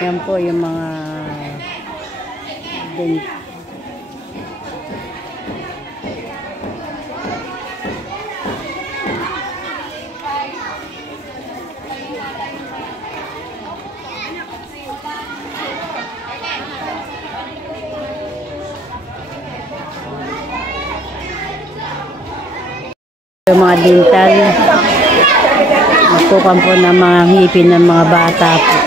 Yan po yung mga yung mga dental, matukan po ng mga ngipin ng mga bata po.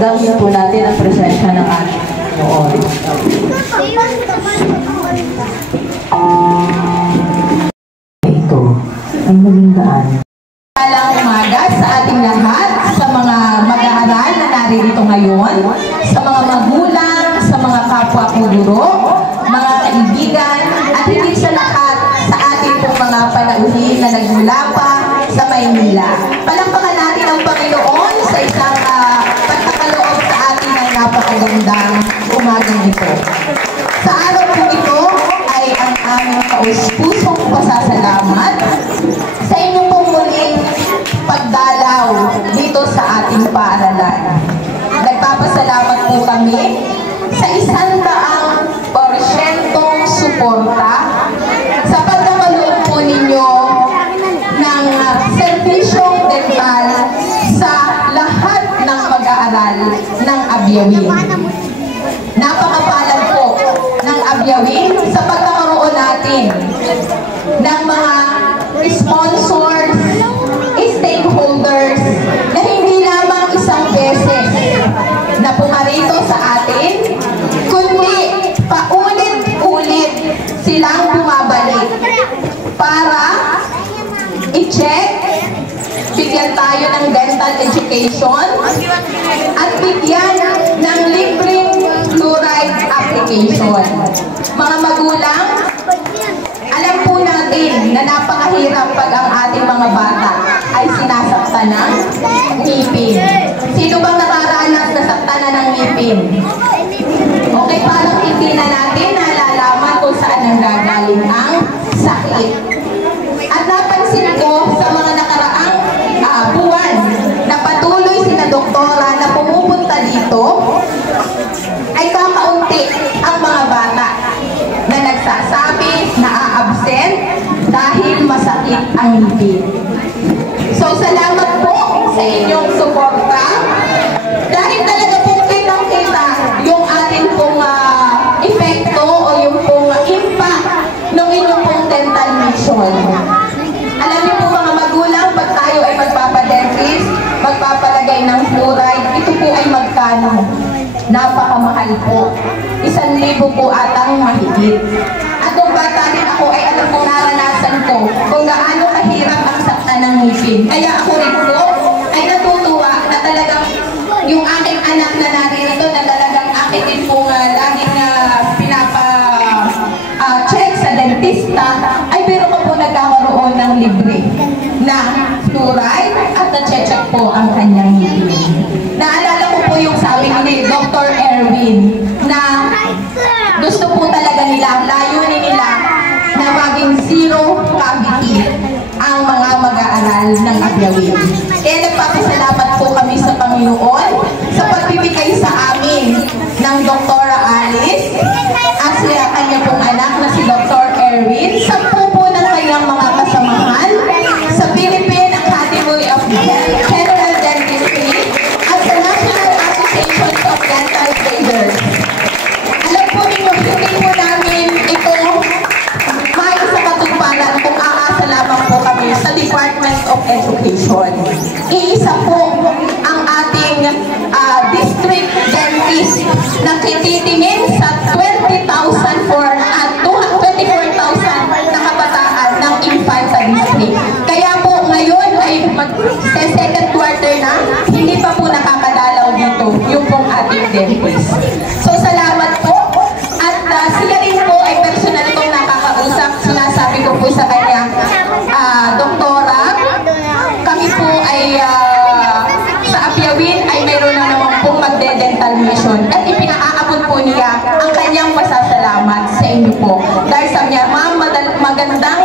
Damdamin po natin ang presensya ng ating Panginoon. Ito ay maging daan. Malang umaga sa ating lahat, sa mga mag-aaral na naririto ngayon, sa mga magulang, sa mga kapwa ko guro, mga kaibigan, at higit sa lahat sa ating pong mga panauhin na nagmula pa sa Maynila. Palakpakan natin ang Panginoon sa isang pagkakaloob sa atin ng napakagandang umagang ito. Sa araw po ito ay ang aming taus-pusong pasasalamat sa inyong pong muling pagdalaw dito sa ating paaralan. Nagpapasalamat po kami sa 100% suporta sa pagkakaloob po ninyo ng serbisyong dental sa lahat ng mag-aaral ng Abyawin. Napakapalad po ng Abyawin sa pagkakaroon natin ng mga sponsors, stakeholders na hindi lamang isang beses na pumarito sa atin, kundi paulit-ulit silang bumabalik para i-check, bigyan tayo ng dental education at bigyan ng libreng fluoride application. Mga magulang, alam po natin na napakahirap pag ang ating mga bata ay sinasaktan ng ngipin. Sino bang nakaranas na saktan na ng ngipin? Okay, parang hindi na natin nalalaman kung saan nanggagaling ang sakit. At napansin ko sa mga nakaraang buwan na patuloy sina doktora na pumupunta dito, ay kakaunti ang mga bata na nagsasabi na a-absent dahil masakit ang ngipin. So, salamat po sa inyong suporta. Dahil talaga pong kitang-kita yung atin pong epekto o yung pong impact ng inyong pong dental mission. Alam niyo po mga magulang, pag tayo ay magpapadentist, magpapalagay ng fluoride, ito po ay magkano? Napakamahal po. 1,000 po atang mahigit. At nung bata rin ako ay alam kong naranasan ko kung gaano kahirap ang sakta ng ngipin. Kaya ako rin po ay natutuwa na talagang yung aking anak na naririto na talagang akin din po laging pinapa-check sa dentista ay pero ko po nagkakaroon ng libre na fluoride at na-check po ang kanyang ngipin. Naalala ko po yung sabi ni Dr. Erwin na gusto po talaga nila, layunin nila na maging zero cavity ang mga mag-aaral Apyawin. Kaya nagpapasalamat po kami sa Panginoon sa pagbibigay sa amin ng Doktora Alice at sa kanya pong anak na si Dr. Erwin, sa po ng kanyang mga kasamahan sa Philippine Academy of General Dentistry at sa National Association of Dental Traders. Alam po ninyo, hindi po namin ito sa katuparan kung aasa lamang po kami sa Department of Education. Iisa po ang ating district dentist na kititingin sa 24,000 na kabataan ng Infanta District. Kaya po ngayon ay second quarter na, hindi pa po nakakadalaw dito yung pong ating dentist. So salamat po. At siya rin po ay personal kong nakakausap. Sinasabi ko po sa kanya, Doktora, kami po ay sa Apyawin ay mayroon na naman pong magde-dental mission. At ipinaaabot po niya ang kanyang pasasalamat sa inyo po. Dahil sa niya, ma'am, magandang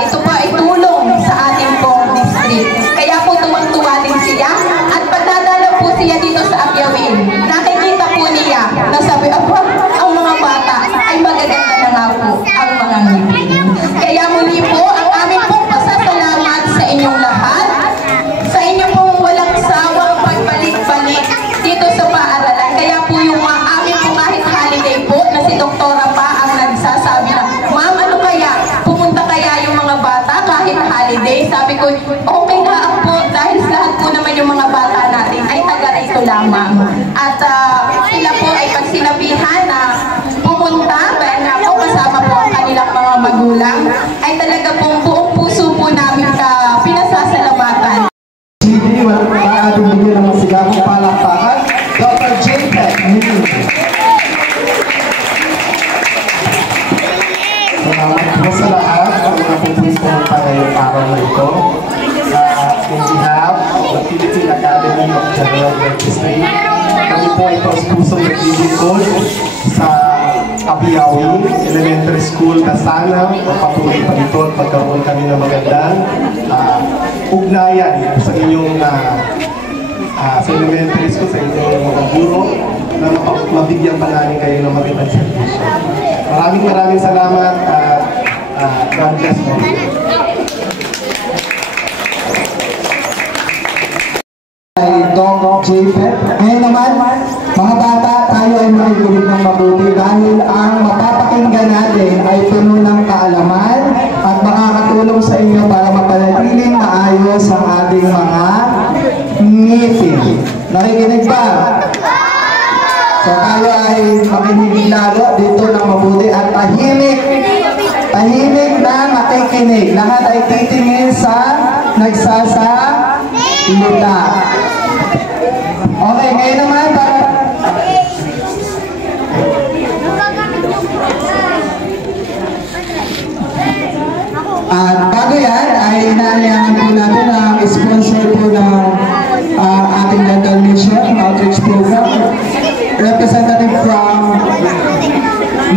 ito po ay tulong sa ating pong district. Kaya po tuwang-tuwa din siya. At pagdadalaw po siya dito sa Apyawin, nakikita po niya na sabi, ang mga bata ay magaganda na nga po ang mga ngipin. Kaya muli po, ang aming pong pasasalamat sa inyong lahat, sa inyong pong walang sawang pagbalik-balik dito sa paaralan. Kaya po yung aming po kahit holiday po na si Doktora pa ang nagsasabi na, ma'am, ano kaya? Pumunta kaya yung mga bata kahit holiday? Sabi ko, okay nga po, dahil lahat po naman yung mga bata natin ay taga rito lamang. At sila po ay pag sinabihan na pumunta, dahil nga po kasama po ang kanilang mga magulang, ay talaga pong buong puso po namin ka pinasasalamatan. Hindi, walang ating bigyan ng masigamang palakpakan. Dr. J-Tech. Salamat po sa lahat ang mga pupuntahan pa ngayong araw na ito. On behalf of the Philippine Academy of General Dentistry, kami po ay taus-pusong naglilingkod sa Apyawin Elementary School na sana magpatuloy pa ito at magkaroon kami ng magandang ugnayan sa inyong sa elementary school, sa inyong mga guro na mabigyan pa namin kayo ng magandang servisyo. Maraming salamat at God bless mo. Doc J-Pet. Ngayon naman, mga bata, tayo ay makikinig ng mabuti dahil ang mapapakinggan natin ay puno ng kaalaman at makakatulong sa inyo para mapanatiling maayos ang ating mga ngipin. Nakikinig ba? So tayo ay makinig lalo dito ng mabuti at tahimik na makikinig. Lahat ay titingin sa nagsasalita. Okay, ngayon naman at bago yan ay inaalayan po natin ang sponsor po ng ating dental mission outreach program, representative from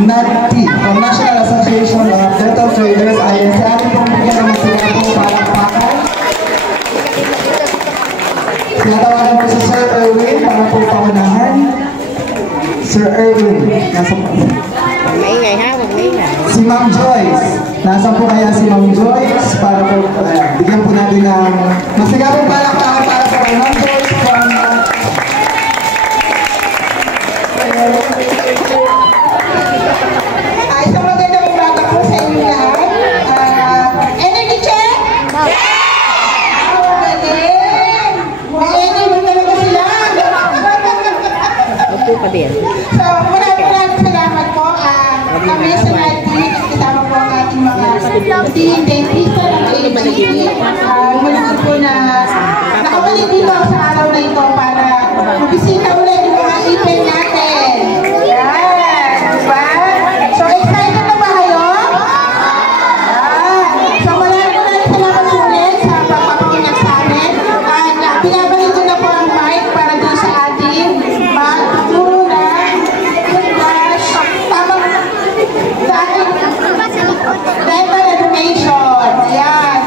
NADT, from National Association of Dental Traders. Ay sa ating pong bigyan ng masaya po palakpakan. Sinatawagan po si Sir Erwin para po paunahan. Sir Erwin, nasa po. Maingay ha, huwag maingay. Si Ma'am Joyce, nasa po kaya si Ma'am Joyce para po bigyan po natin ng masigabong palakpakan para sa Ma'am Joyce from Isang magandang umaga po sa inyo lahat. Energy check? Galing! May energy talaga sila. Huwag po pa din. So, maraming salamat po. Kami sa natin, kasama po ang ating mga dentista ng AGT. Malungkot po na nakabalik dito sa araw na ito para magbisita ulit yung mga ipin natin. Yan, diba? So, excited na ba kayo? So, maraming salamat ulit sa pagpapakinig sa amin. At binabalik ko na po ang mic para doon sa ating magtuturo na tamang sa ating dental education. Ayan.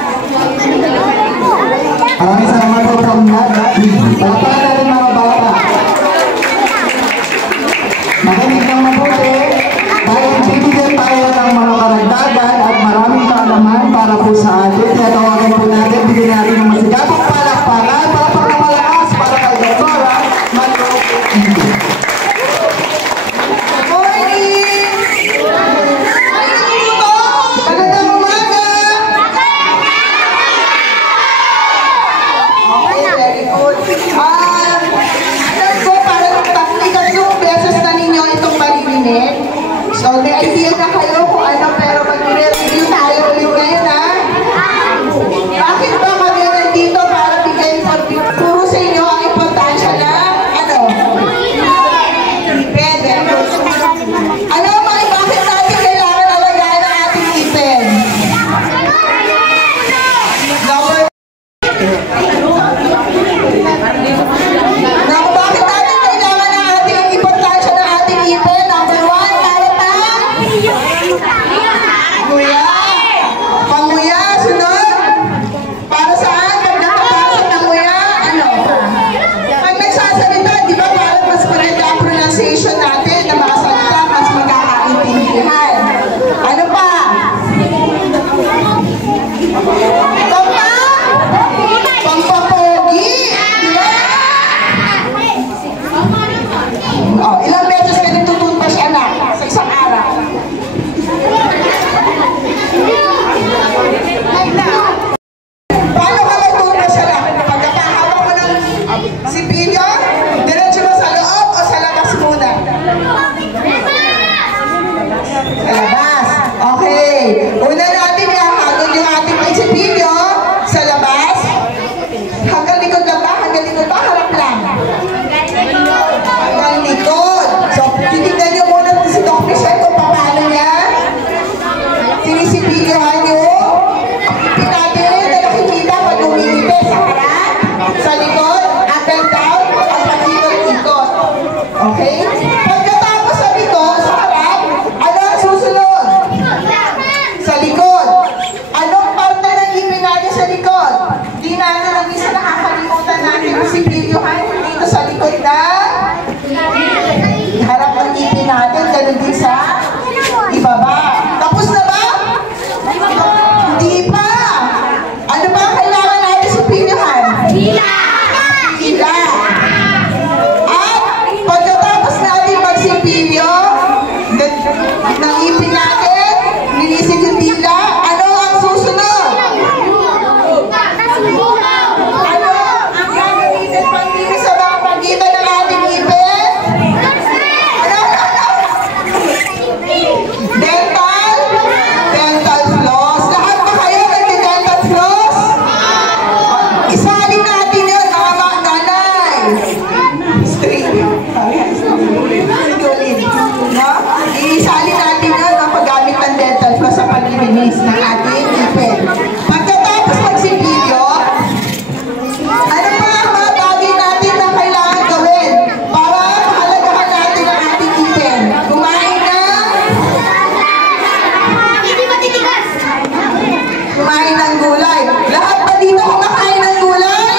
Oh, ilang beses ka nagtututbrush, anak, sa isang araw? Paano ka nagtutbrush, anak? Pagkakahawak mo ng sipilyo, diretso mo sa loob o sa labas muna? Sa labas. Okay. Una natin, ihahagod yung ating sipilyo sa labas. Hanggang likod lang ba? Hanggang likod ba? Harap lang. Hanggang likod. So, titignan nyo muna si Doc Michelle kung paano niya sinisipilyohan nyo. Pinatin na nakikita pag umilipit sa harap, sa likod, up and down, at pag-ikot-ikot. Okay? Pagkatapos sa likod, sa harap, ano ang susunod? Sa likod. Anong parte ng ngipin natin sa likod? Di natin ang isa nakakalimutan natin ang sipilyohan dito sa likod na harap ng ngipin natin, ganun din sa ibaba. Tapos na ba? Hindi pa. Ano ba ang kailangan natin sipilyohan? Hila! Hila! At pagkatapos natin magsipilyo ng ngipin natin, nilisig yung dila, ano ang susunod? Ano ang gagamitin pang-linis sa mga pagitan ng ating ngipin? Ano? Dental? Dental floss. Lahat ba kayo nag-dental floss? Isalin natin yun, mga nanay. String. No? Isalin natin yun ang paggamit ng dental floss sa paglilinis ng ating ngipin. Pagkatapos magsipilyo, ano pa ang mga bagay natin na kailangan gawin para mahalagahan natin ang ating ngipin? Kumain ng gulay. Lahat ba dito kumakain ng gulay?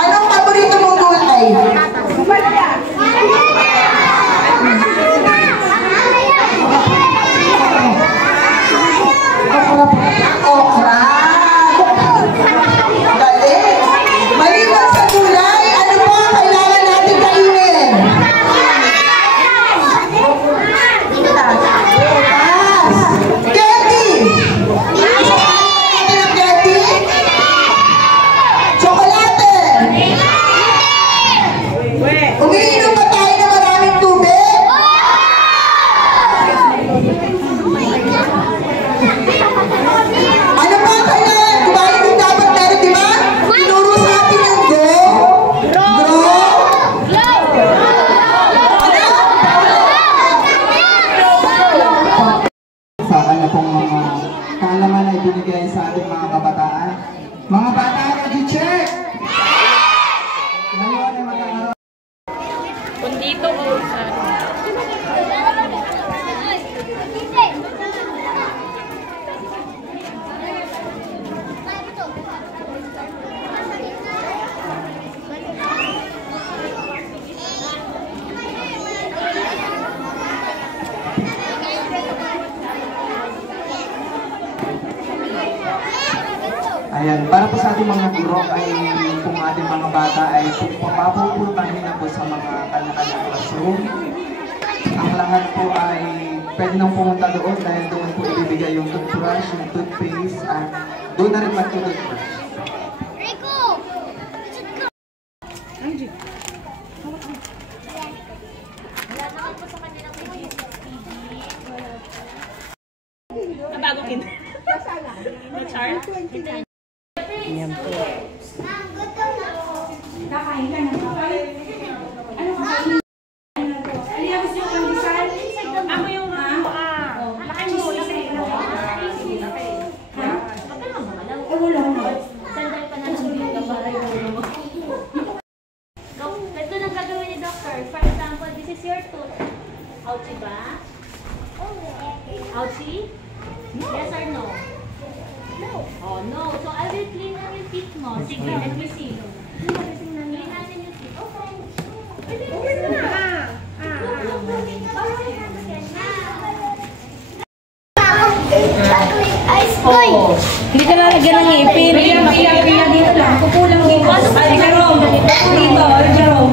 Anong paborito mong gulay? Okra. Galing. Maliban sa gulay, ano po ang kailangan natin kainin? Candy! Natin ang candy? Tsokolate! Umiinom ba tayo ng maraming tubig? Ano pa ang kailangan? Kumain yung dapat meron, di ba? Tinuro sa atin yung Sa kanya pong mga kaalaman na ibinigay sa ating mga kabataan. Mga bata, ready check! Ngayon ay magkakaroon. Kung dito o sa... Ayan, para po sa ating mga guro ay kung ating mga bata ay papapupultahin na po sa mga kanya-kanya classroom. Ang lahat po ay pwede nang pumunta doon dahil doon po ibibigay yung toothbrush, yung toothpaste, at doon na rin mag-toothbrush. Nabago kin. Char? Yan po. Kakain ka na. Ano kakain? Ano yung gusto yung pandesal? Ako yung laki mo. Ha? Wala mo. Sandal pa na lang dito para yung Ito nang gagawin ni doctor. For example, this is your tooth. Ouchie ba? Ouchie? Yes or no? No. Oh, no. So, I will clean yung teeth mo. Sige, let me see. Clean natin yung teeth. Okay. Okay na. Hindi ka lalagyan ng ngipin. Dito lang. Kukulang dito. Ay, Jerome. Dito, Jerome.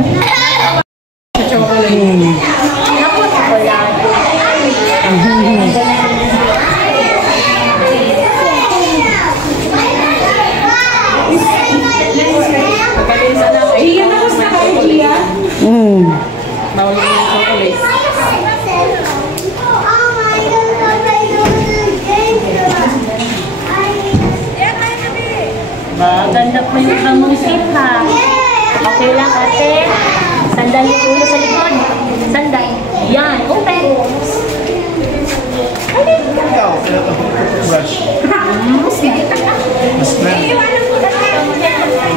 Bawal ko yung chocolate. Ganda po yung kamong seat ha. Okay lang ate. Sandal yung ulo sa likod. Sandal. Yan. Open.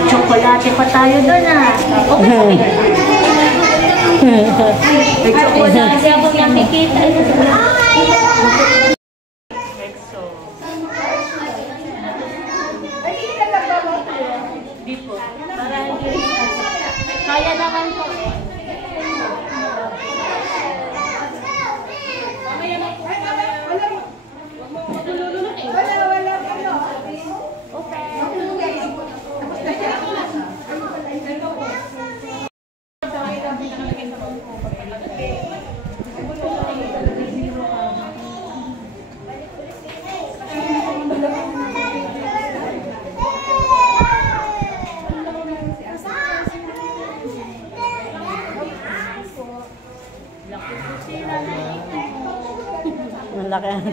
Chocolate pa tayo doon ha. Okay. May chocolate ako nakikita. Kaya naman po. Malaki ang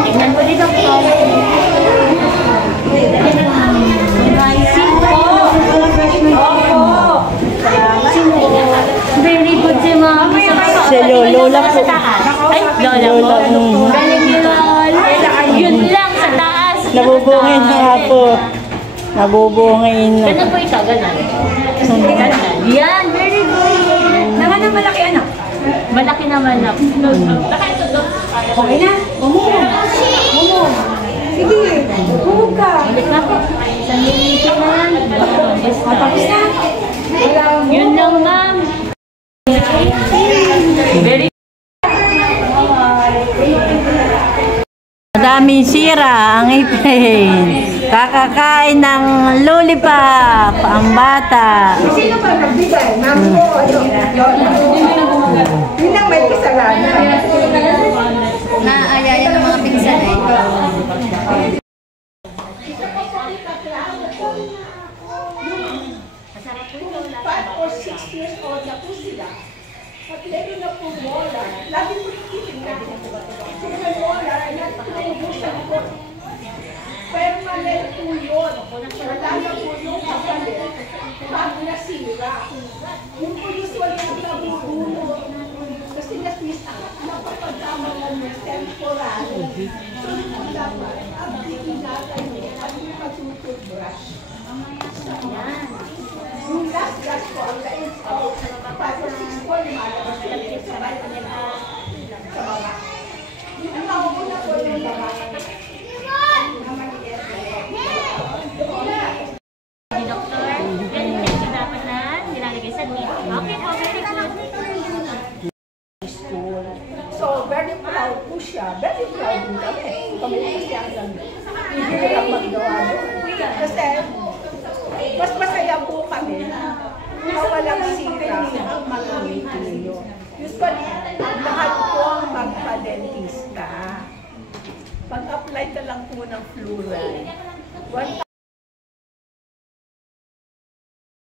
Tingnan ko dito po. Very good si Mama. Si Lola po. Sa taas. Ay, Lola po. Galing ni Lola. Yun lang sa taas. Nabubungin na nga po. Nabubungin na. Ganun po ikaw, ganun. Ganun. Yan, very good. Naman ang malaki anak. Malaki naman na. Okay na? Bumubog. Bumubog. Sige. Bumubog ka. Ulit na po. Isang minute na yan. Basta. Tapos na. Yun lang, ma'am. Very Madaming sira ang ipin. Kakakain ng lollipop ang bata. Sino ba nagbigay? Mami mo o yun ang may kasalanan. Naayaya ng mga pinsan eh. 5 or 6 years old na po sila. Pati ito na po molar. Lagi po titignan. Sila may molar ay natutubusan po. Permanent po yun. Wala na po yung kapalit. Pag nasira. Yung po usual yung nabubulo. Kasi napapagkama lang yung temporary. So, yung dapat, abdikin natin yung ating pagtutubrush. Yung last po, ang lain po, 5 or 6 po, lumalabas po yung sabay sa baba. Yung mauna po yung baba. Doktor, ganyan yung dapat na nilalagay sa meat. Okay po, very good. So, very proud po siya. Very proud din kami. Kami kasi ang hirap maggawa doon. Kasi, mas masaya po kami na walang sira ang mga ninyo. Usually, lahat po ang magpa-dentista. Pag-apply ka lang po ng fluoride.